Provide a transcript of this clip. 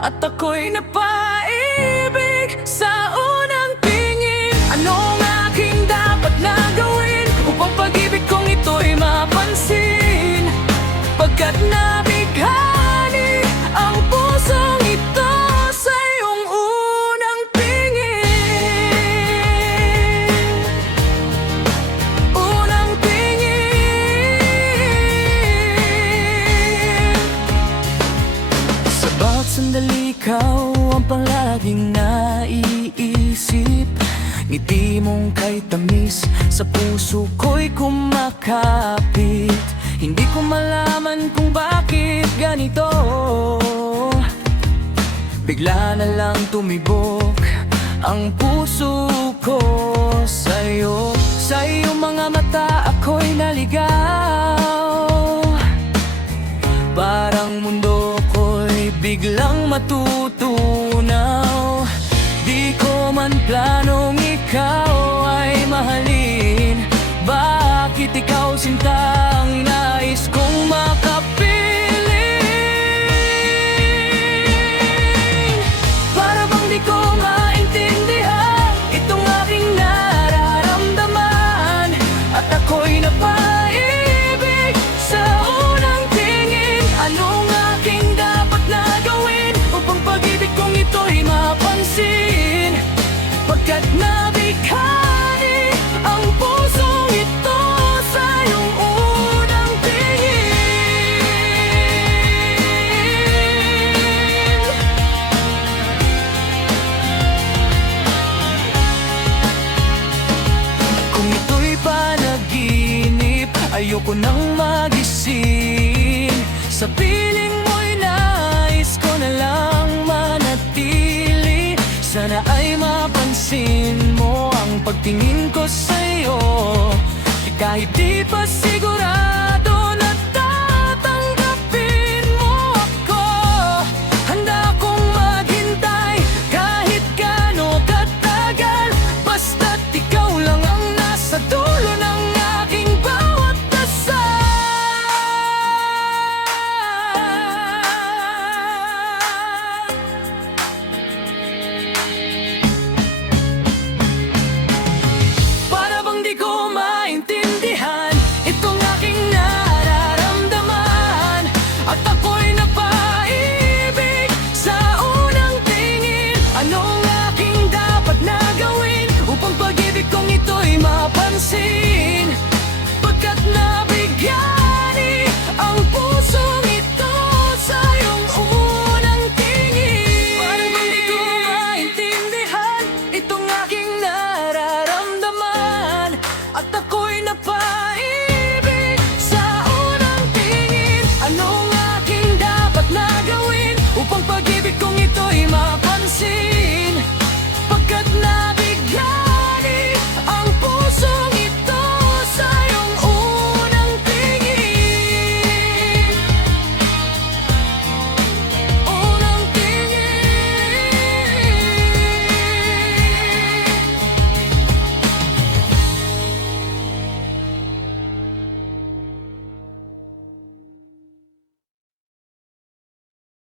at ako'y napaibig sa unang tingin. Anong aking dapat na gawin upang pag-ibig kong ito'y mapansin? Pagkat nabighani ang pusong ito sa iyong unang tingin. Unang tingin. Sa bawat sandali ikaw ang palaging naiisip. Ngiti mong kay tamis sa puso ko'y kumakapit. Hindi ko malaman kung bakit ganito. Bigla na lang tumibok ang puso ko sa'yo. Sa iyong mga mata ako'y naligaw. Parang mundo ko'y biglang matutunaw. Di ko man planong ikaw ay mahalin. Bakit ikaw sinta ang nais kong makapiling? Para bang di ko maintindihan itong aking nararamdaman, at ako'y napaibig sa unang tingin. Anong aking dapat na gawin upang pag-ibig kong ito'y mapansin? Pagkat nabighani ang pusong ito sa iyong unang tingin. Kung ito'y panaginip, ayoko nang magising. Sa piling mo'y nais ko na lang manatili. Sana ay mapansin mo ang pagtingin ko sa'yo, kahit di pa sigurado.